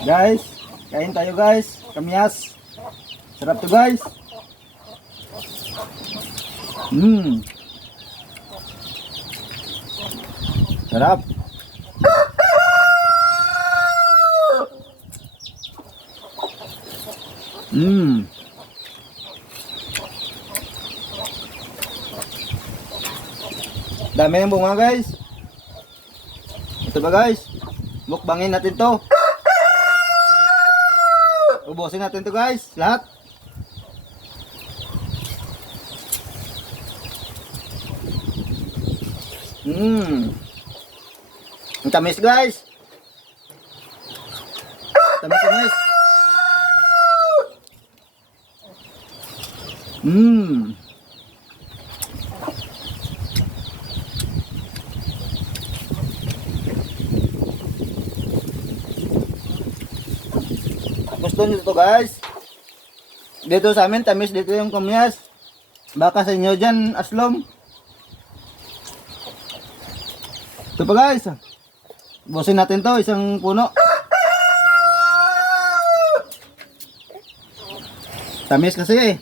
Guys, kain tayo guys. Kamyas. Sarap to guys. Sarap. Dami ng bunga guys. Ito ba guys? Mukbangin natin to. Ubusin natin to guys, lahat. Ang tamis guys. Tamis. Gusto nyo to guys? Dito sa amin, tamis dito yung kamyas. Baka sa inyo dyan, aslom. Ito pa guys. Busin natin to, isang puno. Tamis kasi eh.